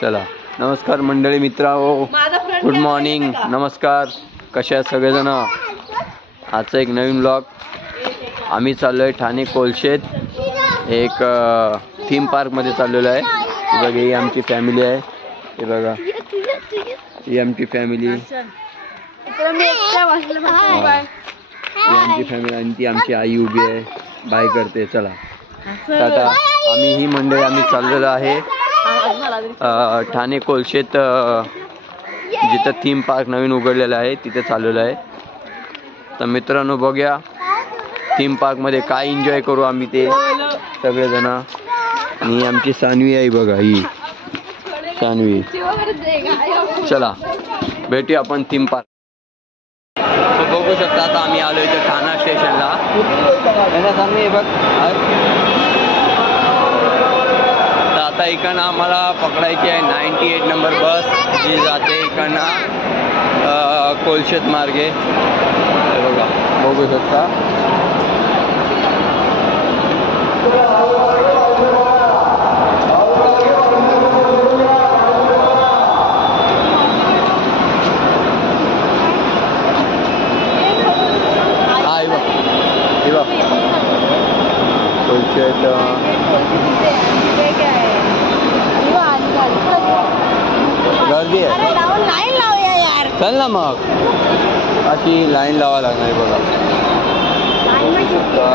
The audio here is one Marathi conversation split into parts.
चला नमस्कार मंडळी मित्रांनो, गुड मॉर्निंग, नमस्कार. कशा आहेत सगळेजण? आजचा एक नवीन ब्लॉग. आम्ही चाललोय ठाणे कोलशेत एक थीम पार्क मध्ये चाललेलो आहे. बघा ही आमची फॅमिली आहे. हे बघा ही आमची फॅमिली, ही आमची फॅमिली आणि ती आमची आई उभी आहे, बाय करते. चला टाटा. आम्ही ही मंडळी आम्ही चाललेलो आहे ठाणे कोलशेत, जिथं थीम पार्क नवीन उघडलेलं आहे तिथे चाललेलं आहे. तर मित्रांनो बघूया थीम पार्क मध्ये काय एन्जॉय करू आम्ही ते सगळेजण. आणि आमची सानवी आहे बघा, ही सानवी. चला भेटूया आपण थीम पार्क. बघू शकता आता आम्ही आलो इथे ठाणा स्टेशनला. सानवी बघ, तर आता इकडनं आम्हाला पकडायची आहे 98 नंबर बस, जी जाते इकडनं कोलशेत मार्गे. बघा बघू शकता. कोलशेत गर्दी आहे. चल ना मग, अशी लाईन लावा लागणार. बघा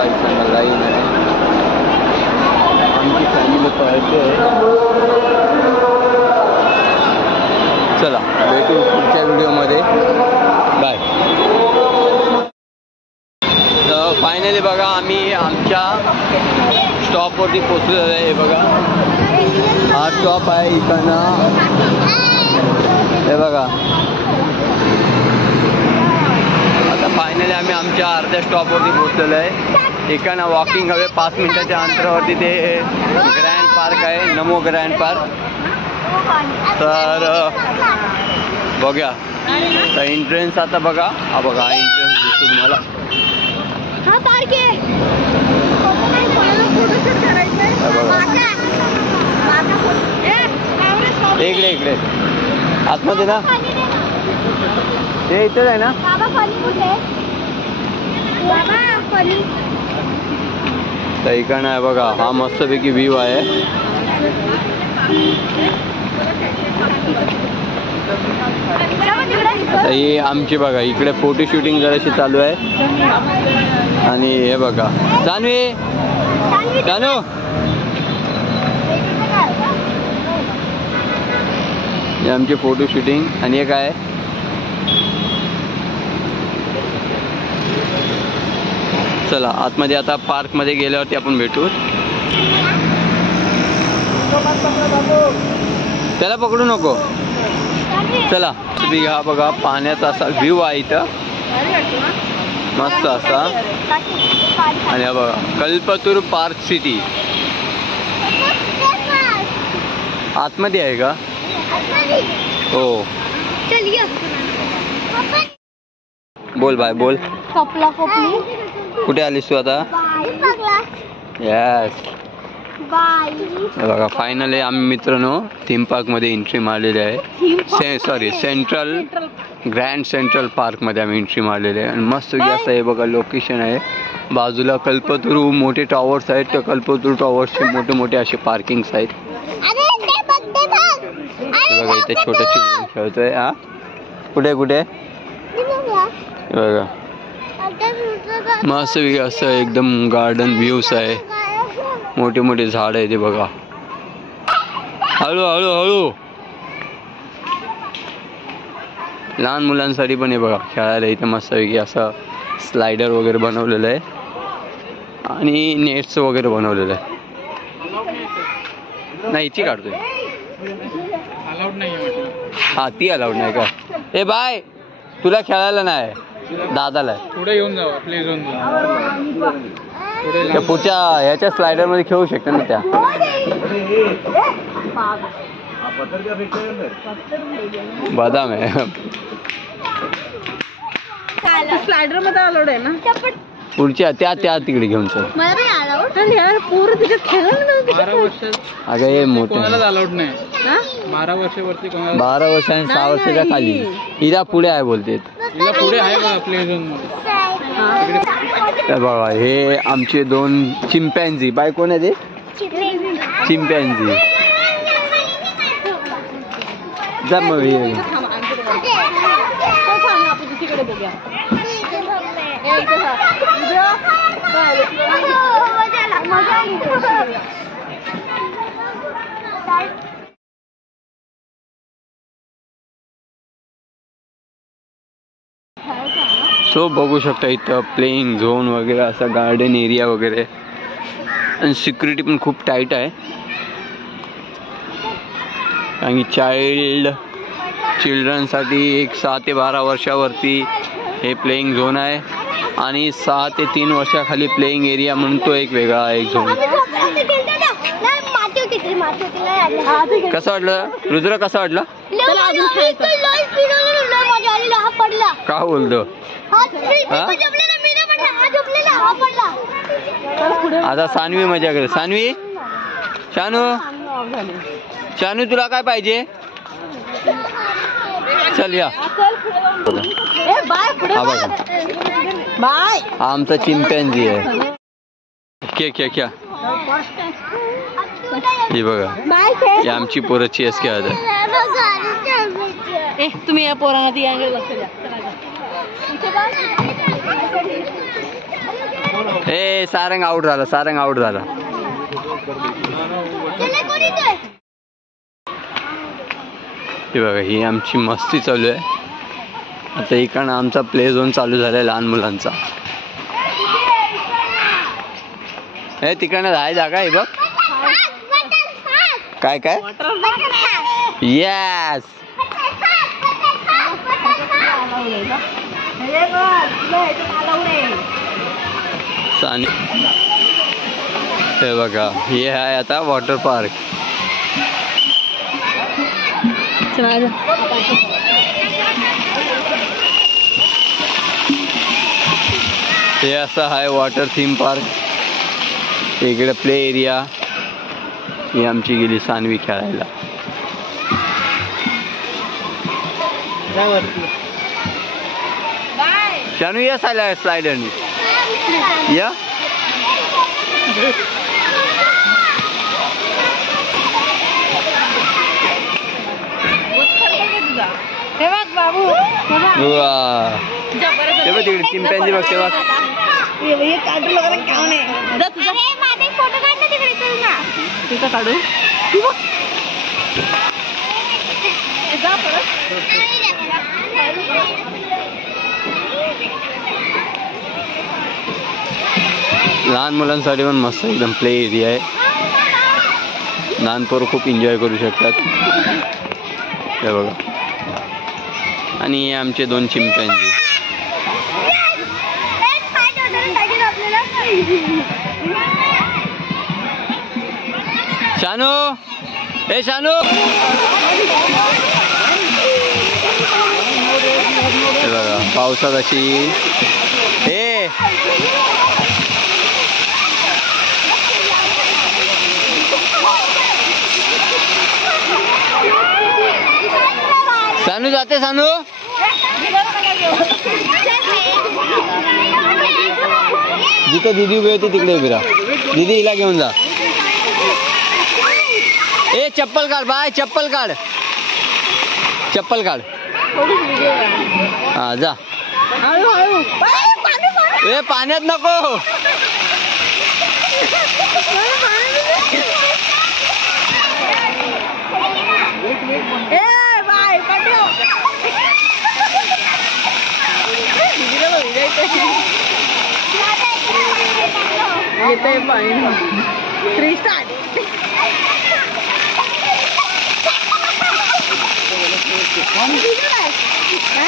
इकडनं लाईन आहे. आमची फॅमिली पळते. चला भेटू पुढच्या व्हिडिओमध्ये. बाय. तर फायनली बघा आम्ही आमच्या स्टॉपवरती पोचलेलो आहे. हे बघा हा स्टॉप आहे इकडनं. हे बघा आता फायनली आम्ही आमच्या अर्ध्या स्टॉपवरती पोचलेलो आहे. इकडनं वॉकिंग हवे 5 मिनिटाच्या अंतरावरती ते ग्रँड पार्क आहे, नमो ग्रँड पार्क. तर बघा तर एंट्रन्स आता बघा, हा बघा हा एंट्रन्स दिसतो तुम्हाला. इकडे इकडे आतमध्ये ना, ते इथेच आहे ना. तर इकडनं आहे बघा, हा मस्तपैकी व्ह्यू आहे. ही आमची बघा इकडे फोटो शूटिंग जराशी चालू आहे. आणि हे बघा सानवी, सानू हे आमची फोटो शूटिंग. आणि हे काय चला आतमध्ये आता पार्क मध्ये गेल्यावरती आपण भेटू. त्याला पकडू नको. चला हा बघा पाण्याचा असा व्ह्यू आहे इथं मस्त असा. आणि हा बघा कल्पतरू पार्क सिटी आतमध्ये आहे का? हो. बोल बाय बोल. कुठे आलीस तू आता? यस. बघा फायनली आम्ही मित्रांनो थीम पार्क मध्ये एंट्री मारलेली आहे. Sorry central grand central park मध्ये आम्ही एंट्री मारलेली आहे. आणि मस्त असं आहे बघा लोकेशन आहे. बाजूला कल्पतरू मोठे टॉवर्स आहेत. त्या कल्पतरू टॉवर्सचे मोठे मोठे असे पार्किंग्स आहेत. बघा इथे छोटे चिल्ड्रन खेळतोय. हा कुठे कुठे बघा मस्त असं एकदम गार्डन व्ह्यूज आहे. मोठे मोठे झाड आहे ते बघा. हळू हळू हळू. लहान मुलांसाठी पण आहे बघा खेळायला इथे मस्त असं स्लायडर वगैरे बनवलेलं आहे. आणि नेट्स वगैरे बनवलेलं आहे. नाही इथे काढतोय. हा ती अलाउड नाही का? ए बाय तुला खेळायला नाही, दादाला पुढे येऊन जाऊ. प्लीज पुढच्या ह्याच्या स्लायडर मध्ये खेळू शकते ना त्या. बदाम आहे स्लायडर मध्ये अलाउड आहे ना. पुढच्या त्या तिकडे घेऊन चल. यार पूर्ण तिथे खेळलं ना. 12 वर्ष अगं हे मोठं कोणाला अलाउड नाही. 12 वर्षावरती कोणाला. 12 वर्ष आणि 6 वर्षाच्या खाली. हिला पुढे आहे बोलते. हिला पुढे आहे बघा प्ले झोन मध्ये. बघा हे आमचे 2 चिंपॅन्झी. बाय कोण आहे ते? चिंपॅन्झी. जा मग तिकडे बघूया. सो बघू शकता इथं प्लेइंग झोन वगैरे असं गार्डन एरिया वगैरे आणि सिक्युरिटी पण खूप टाईट आहे आणि चिल्ड्रनसाठी एक 6 ते 12 वर्षावरती हे प्लेइंग झोन आहे आणि 6 ते 3 वर्षाखाली प्लेइंग एरिया म्हणून तो एक वेगळा एक झोन. कसं वाटलं रुद्र? कसं वाटलं? का बोलतो? आता सानवी मजा करे. सानवी, शानू तुला काय पाहिजे? चल या. बाय. आमचा चिंपॅन्झी आहे. क्या हे बघा ही आमची पोरं चेस खेळत आहे. तुम्ही या पोरांना ती लक्ष द्या. ए सारंग आउट झाला. हे बघा ही आमची मस्ती चालू आहे. आता इकडनं आमचा प्ले झोन चालू झालाय लहान मुलांचा. हे तिकडनं राहाय जागा आहे बघ. काय येस. हे बघा हे आहे आता वॉटर पार्क. हे असं आहे वॉटर थीम पार्क. इकडे प्ले एरिया. ही आमची गेली सानवी खेळायला. शानू या स्लायडरनी या. बाबू तिकडे चिंपॅन्झी बघ तेव्हा. काढू लहान मुलांसाठी पण मस्त एकदम प्ले एरिया आहे. लहान पोरं खूप एन्जॉय करू शकतात. हे बघा आणि हे आमचे 2 चिंपॅन्झी. शानू हे बघा पावसात अशी. हे सानू जाते. जिथे दीदी उभी होती तिकडे उभी राहा. दीदी हिला घेऊन जा. ए चप्पल काढ बाय. चप्पल काढ. हा जा. ए पाण्यात नको.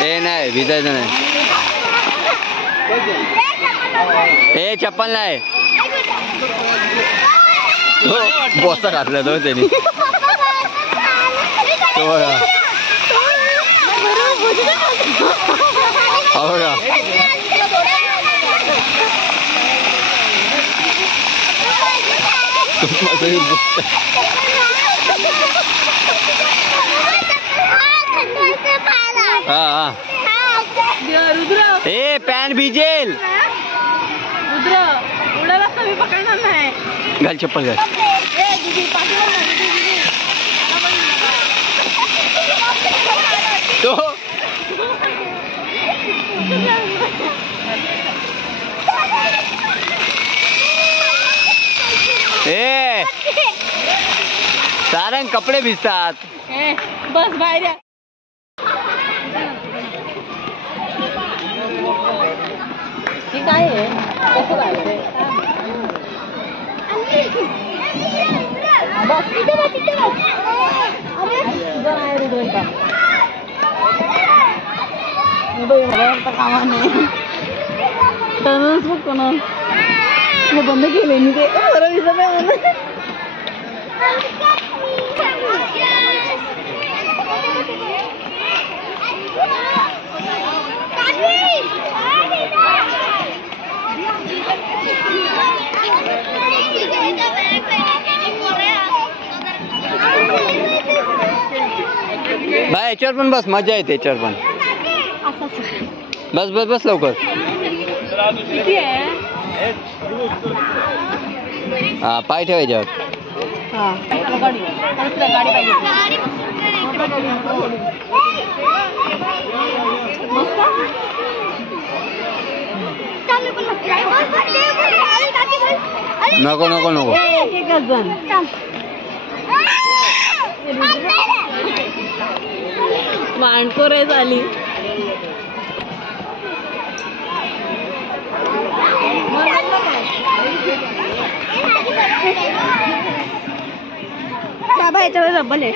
ए नाही भिजायचं नाही. ए चप्पल नाही. हो बॉसचा घातला तो त्यांनी. बघा हा रुद्र ए पॅन भिजेल. रुद्र उडाला मी पकडणार नाही. घाल चप्पल घाल. तो ए सारंग कपडे भिजतात. बस बाहेर या. हे काय आहे कसं जायचंय? बस तिथे बस तिथे बस. तुझं नाही रुद्र का कामा नाही टनल्स बघ टनल बंद केले मी ते बरं दिसत आहे मला. बाय याच्यावर पण बस मजा येते याच्यावर पण. बस बस बस लवकर. किती आहे? हा पाय ठेव याच्यावर. गाडी पाहिजे. नको नको नको. मांडकोर झाली. बाबा याच्यावर रब्बल आहे.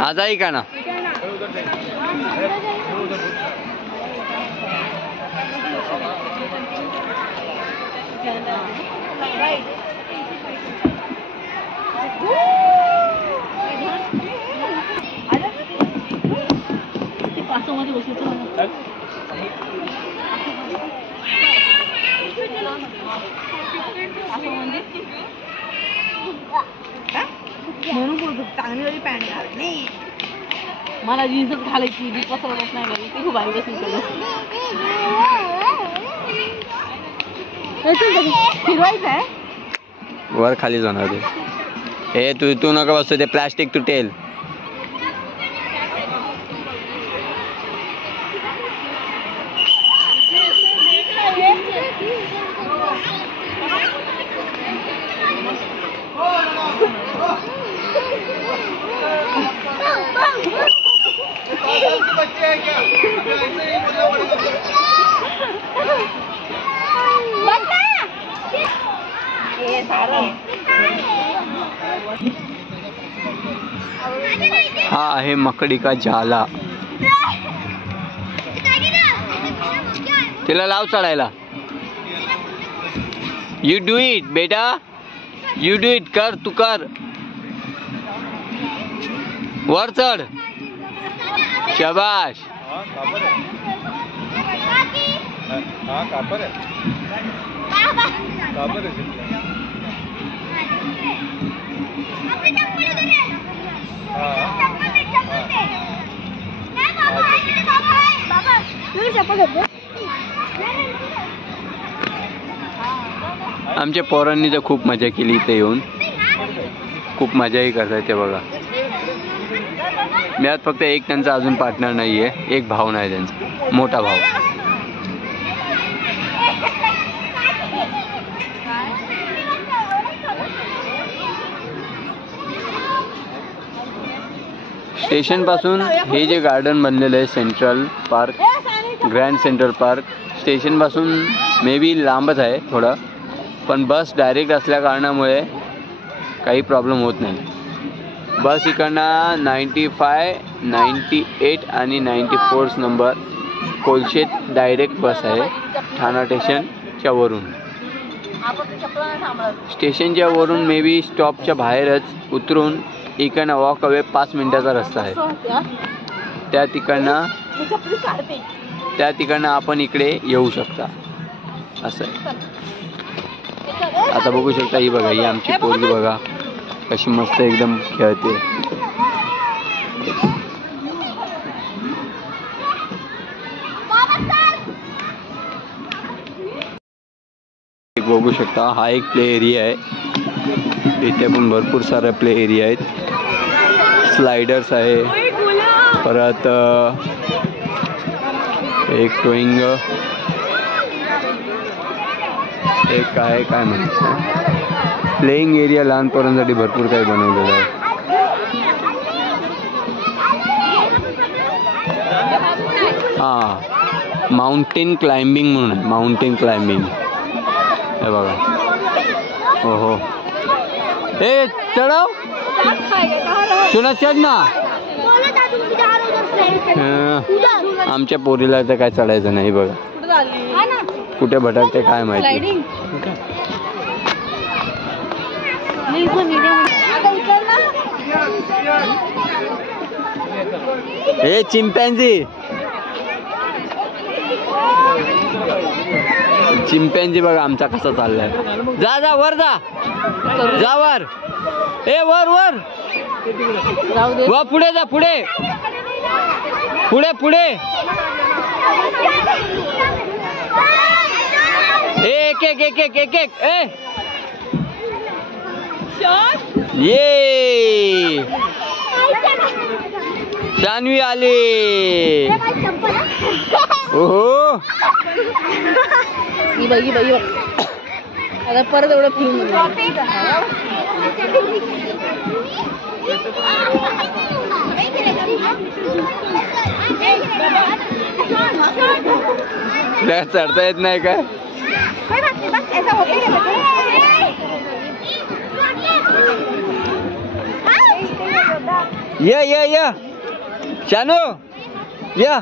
आज आहे का ना. पासोमध्ये बसायचं म्हणून बोलतो चांगली वाली पॅन्ट घाल नाही. मला जीन्स घालायची मी पसरत नाही घरी ती खूप भारी बसून फिरवायचं आहे. वर खाली जाणार ते. हे तू तू नका बसतो ते प्लास्टिक तुटेल. हा आहे मकडी का जाला. तिला लाव चढायला. यू डू इट बेटा यू डू इट. कर तू कर. वर चढ. शाबाश. आमच्या पोरांनी तर खूप मजा केली इथे येऊन. खूप मजाही करताय ते बघा. मी आज फक्त एक त्यांचा अजून पार्टनर नाहीये. एक भाऊ नाही त्यांचा मोठा भाऊ. स्टेशन पासून हे जे गार्डन बनलेलं आहे central park grand central park station पासून मे बी लांबच आहे थोडं. पण बस डायरेक्ट असल्या कारणामुळे काही प्रॉब्लेम होत नाही. बस इकडनं 95, 98 आणि 94 नंबर कोलशेत डायरेक्ट बस आहे ठाणा स्टेशनच्या वरून. स्टेशनच्या वरून मे बी स्टॉपच्या बाहेरच उतरून इकडनं वॉक अवे 5 मिनिटाचा रस्ता आहे. त्या तिकडनं आपण इकडे येऊ शकता असं आहे. आता बघू शकता ही बघा, ही आमची पोरगी बघा कशी मस्त एकदम खेळते. बघू शकता हा एक प्ले एरिया आहे. इथे पण भरपूर सारे प्ले एरिया आहेत. स्लायडर्स आहे, परत एक टोईंग, एक काय म्हणतात प्लेइंग एरिया लहान पोरांसाठी भरपूर काही बनवलेलं आहे. हां, माउंटेन क्लाइम्बिंग म्हणून आहे, माउंटेन क्लाइम्बिंग. हे बघा, हो हो, ए चढव सुना, चढ ना. आमच्या पोरीला तर काय चढायचं नाही बघा, कुठे भटकते काय माहिती. हे चिंपॅन्झी बघा आमचा कसा चाललाय. जा जा वर, जा वर, ए वर वर वा, पुढे जा, पुढे पुढे पुढे. एक एक एक एक एक एक ए ये जान्हवी आली. ओहो, आता परत एवढं फिल्म चढता येत नाही काय. या शानू या.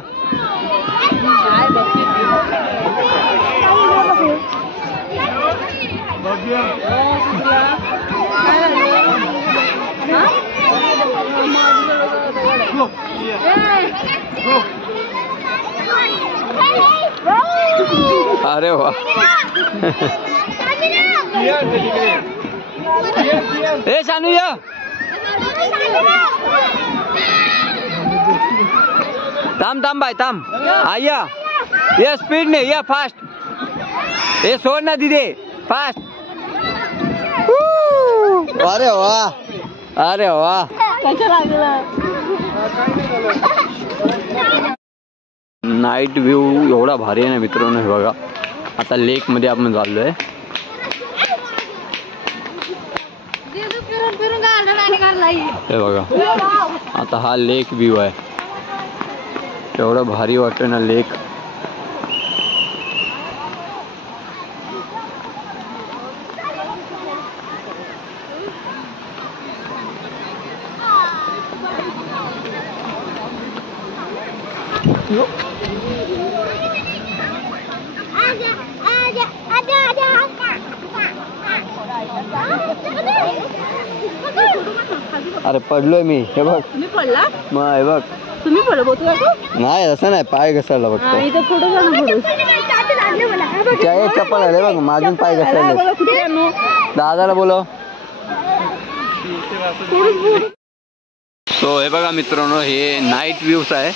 अरे वा, ए शानू या. थांब बाय थांब. या या स्पीड ने या, फास्ट. ए सोड ना दिदे, फास्ट. अरे वा, अरे वा. नाईट व्ह्यू एवढा भारी आहे ना मित्रांनो. हे बघा, आता लेक मध्ये आपण चाललोय. हे बघा, आता हा लेक व्ह्यू आहे. एवढं भारी वाटतंय ना लेक. अरे पडलोय मी, हे बघ. तुम्ही पडला मग हे बघ. तुम्ही पडलो नाही, असं नाही, पाय घसरला बघतो. इथे पुढे जा ना, पुढे चप्पल आले बघ, माझून पाय घसरले. दादाला बोलव. सो हे बघा मित्रांनो, हे नाईट व्ह्यूज आहे.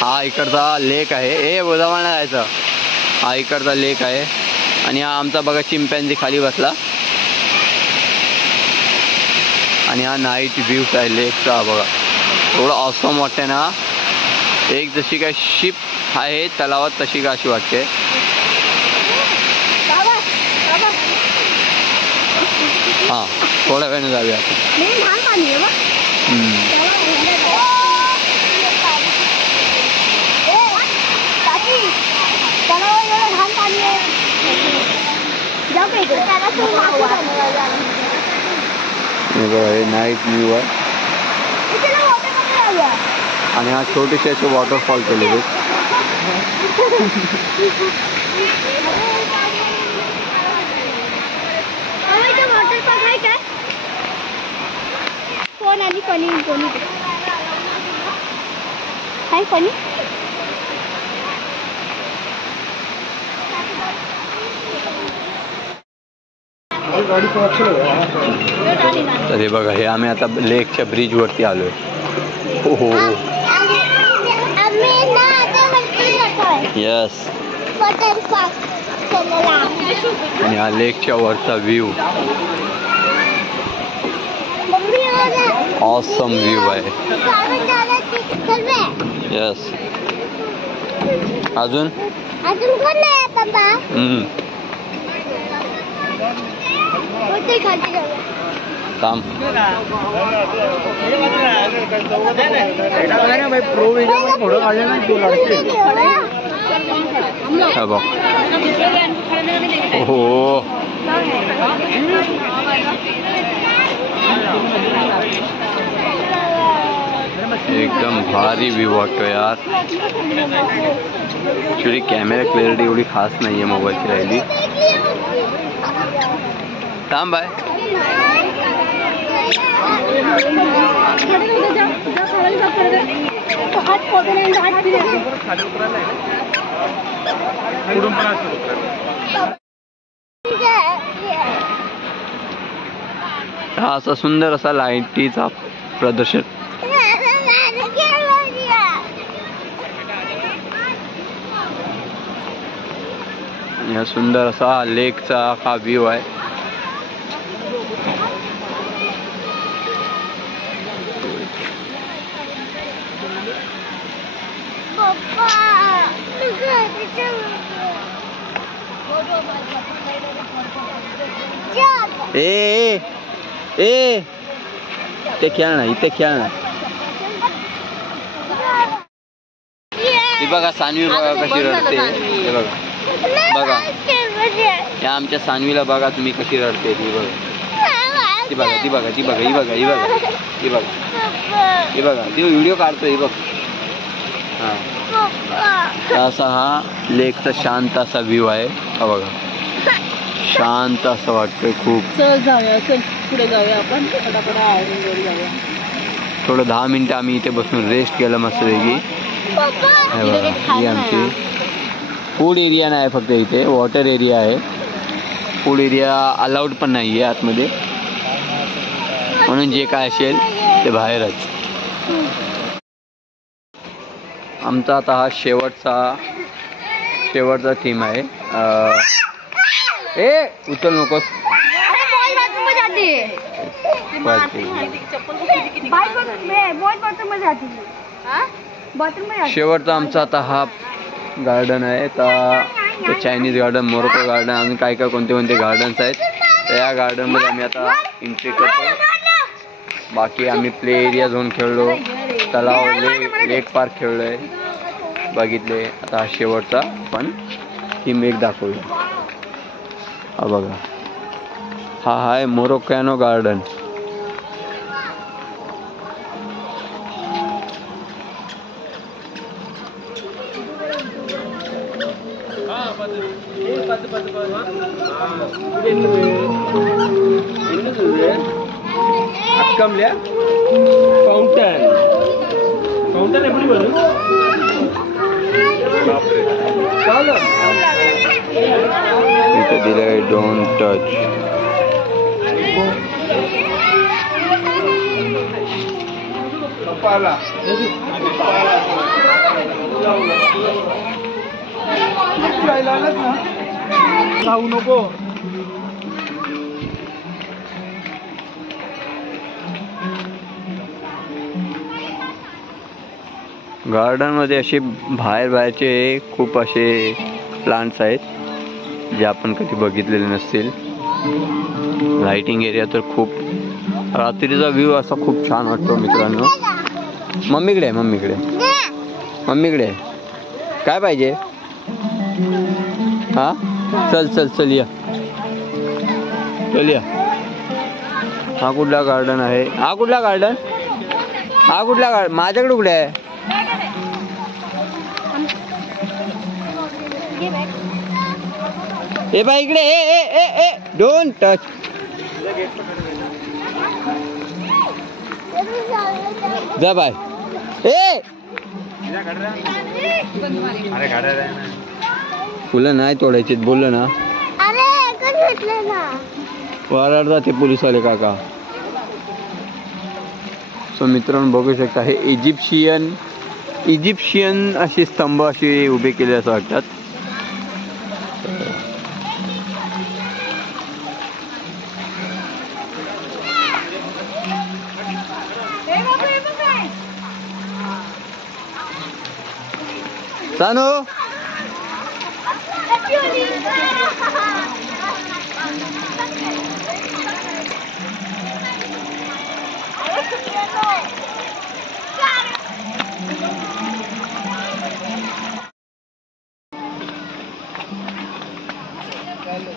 हा इकडचा लेक आहे. ए गोदावळला जायचं. हा इकडचा लेक आहे. आणि हा आमचा बघा चिंपॅन्झी खाली बसला. आणि हा नाईट व्ह्यूज आहे लेकचा. बघा एवढं ऑसम वाटते ना. एक जशी काय शिप आहे तलावात तशी का अशी वाटते. हां, थोड्या वेळाने जाऊया आपण. हे बघा हे नाईट व्ह्यू आहे आणि हा छोटेसे असे वॉटरफॉल केलेले आहेत. कोण आणि कोणी कोणी काय कोणी तर हे बघा हे आम्ही आता लेकच्या ब्रिज वरती आलोय. हो यस आणि हा लेकच्या वरचा व्ह्यू ऑसम व्ह्यू आहे. यस अजून थांब हो एकदम भारी व्यू वाटतो यार. ॲक्च्युली कॅमेरा क्लॅरिटी एवढी खास नाही आहे मोबाईलची राहिली. थांब बाय. हा असा सुंदर असा लाईटीचा प्रदर्शन. आणि हा सुंदर असा लेकचा हा व्ह्यू आहे. ए ए ते खेळ ना इथे खेळ ना. हे बघा सानवी बघा कशी रडते. हे बघा बघा या आमच्या सानवीला बघा तुम्ही कशी रडते. ती बघा ती बघा ती बघा ती बघा ही बघा ही बघा ही बघा ही बघा ती व्हिडिओ काढतोय. ही बघ हा असा हा लेकचा शांत असा व्ह्यू आहे. हा बघा शांत असं वाटतंय खूप. चल जाऊया चल पुढे जाऊया आपण फटाफट आवरून जाऊया. थोडं 10 मिनिटं आम्ही इथे बसून रेस्ट केलं मस्तपैकी. ही आमची फूड एरिया नाही फक्त इथे वॉटर एरिया आहे. फूड एरिया अलाउड पण नाही आहे आतमध्ये म्हणून जे काय असेल ते बाहेरच. आमचा आता हा शेवटचा थीम आहे. ए उचल नकोस. शेवटचा आमचा आता हा गार्डन आहे. तर चायनीज गार्डन मोरोको गार्डन अजून काय काय कोणते कोणते गार्डन्स आहेत. तर या गार्डनमध्ये आम्ही आता एंट्री करतो. बाकी आम्ही प्ले एरिया झोन खेळलो. तलाव लेक पार्क खेळलोय बघितले. आता हा शेवटचा पण थीम एक दाखवली. हा बघा हा आहे मोरोकॅनो गार्डन. फाउंटन एपडी बरं इथे दिलंय डोंट टच. जाऊ नको. गार्डन मध्ये असे बाहेरचे खूप असे प्लांट्स आहेत जे आपण कधी बघितलेले नसतील. लाइटिंग एरिया तर खूप. रात्रीचा व्ह्यू असा खूप छान वाटतो मित्रांनो. मम्मीकडे काय पाहिजे. हा चल चल चल या चल या. हा कुठला गार्डन आहे? हा कुठला गार्डन? हा कुठला गार्डन? माझ्याकडे कुठे आहे? ए बाई इकडे, ए ए ए ए डोंट टच. जा बाय. ए फुलं नाही तोडायचे बोललो ना. वराडतात ते पोलिसवाले काका. सो मित्रांनो बघू शकता हे इजिप्शियन असे स्तंभ असे उभे केले असं वाटतात. सानू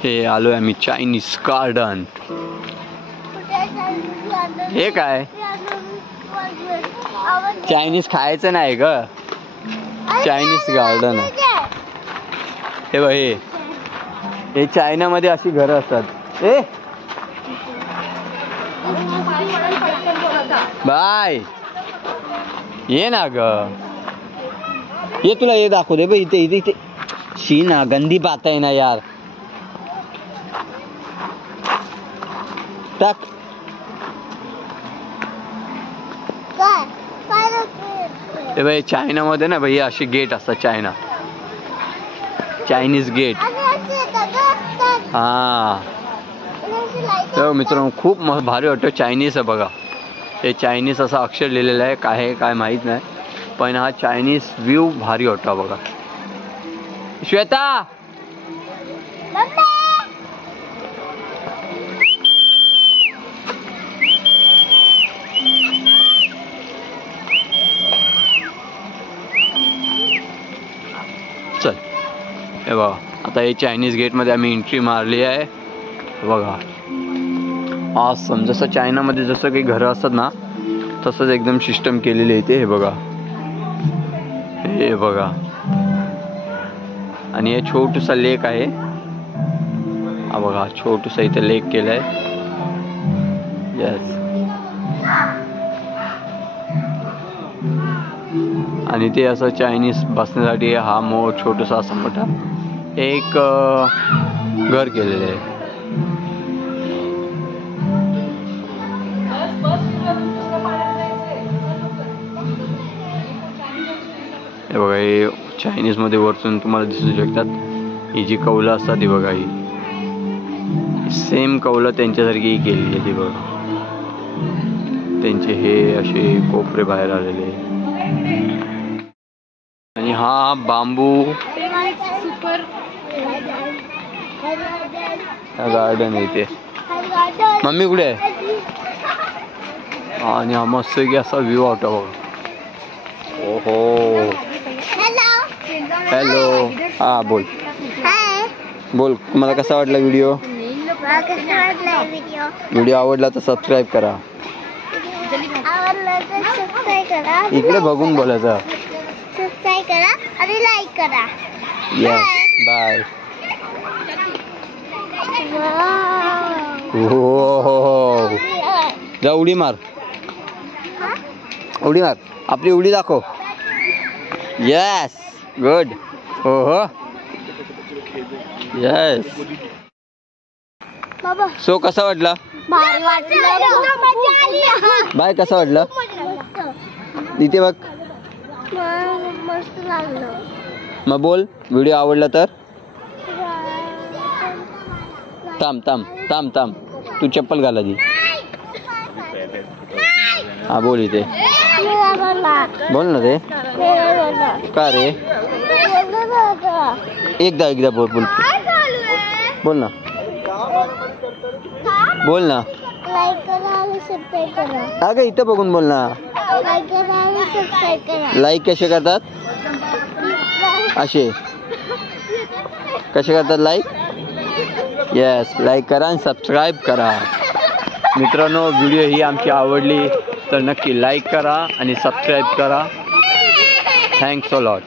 हे आलोय आम्ही चायनीज गार्डन. हे काय चायनीज खायचं नाही ग. चायनीज गार्डन आहे हे बघ. हे चायनामध्ये अशी घरं असतात. ए बाय ये ना ग. ये तुला हे दाखव दे इथे इथे इथे. शी ना गंदी बात आहे ना यार. टाक. हे भाई चायनामध्ये ना भाई अशी गेट असतात. Chinese gate. हा तर मित्रांनो खूप भारी वाटतं. चायनीज आहे बघा. हे चायनीज असं अक्षर लिहिलेलं आहे. काय माहित नाही पण हा चायनीज व्ह्यू भारी वाटतो बघा. श्वेता चल. हे बघा आता हे चायनीज गेटमध्ये आम्ही एंट्री मारली आहे बघा. ऑसम. जसं चायनामध्ये जसं काही घरं असतात ना तसंच एकदम सिस्टम केलेली आहे ते. हे बघा हे बघा. आणि हे छोटूसा लेक आहे. हा बघा छोटूसा इथे लेक केलाय. यस. आणि ते असं चायनीज बसण्यासाठी हा छोटूसा असा मोठा एक घर केलेलं आहे. हे बघा हे चायनीज मध्ये वरतून तुम्हाला दिसू शकतात. ही जी कौलं असतात ती बघा. ही सेम कौलं त्यांच्यासारखी केलेली आहे ती बघा. त्यांचे हे असे कोपरे बाहेर आलेले. आणि हा बांबू गार्डन आहे ते. मम्मी कुठे आहे? आणि हा मस्त की असा व्ह्यू होता बघा. ओहो हॅलो. हा बोल बोल. तुम्हाला कसा वाटला व्हिडिओ? व्हिडिओ आवडला तर सबस्क्राईब करा. इकडे बघून बोलायचं. सबस्क्राईब करा आणि लाईक करा. Yes bye. हो जा उडी मार. उडी मार. आपली उडी दाखव. Yes good. हो हो यस. सो कसा वाटला? भारी वाटलं. बाय कसा वाटला? इथे बघ. मस्त लागलं. मग बोल व्हिडिओ आवडला तर. थांब तू चप्पल घाल आधी. हा बोल इथे बोल ना रे. का रे? एकदा बोल बोल ना. बोल ना. लाईक करा आणि सबस्क्राईब करा. अगं इथं बघून बोल ना. लाईक करा आणि सबस्क्राईब करा. लाईक कसे करतात? असे कसे करतात लाईक? यस लाईक करा आणि सबस्क्राईब करा. मित्रांनो, व्हिडिओ ही आमची आवडली तर नक्की लाईक करा आणि सबस्क्राईब करा. Thanks a lot.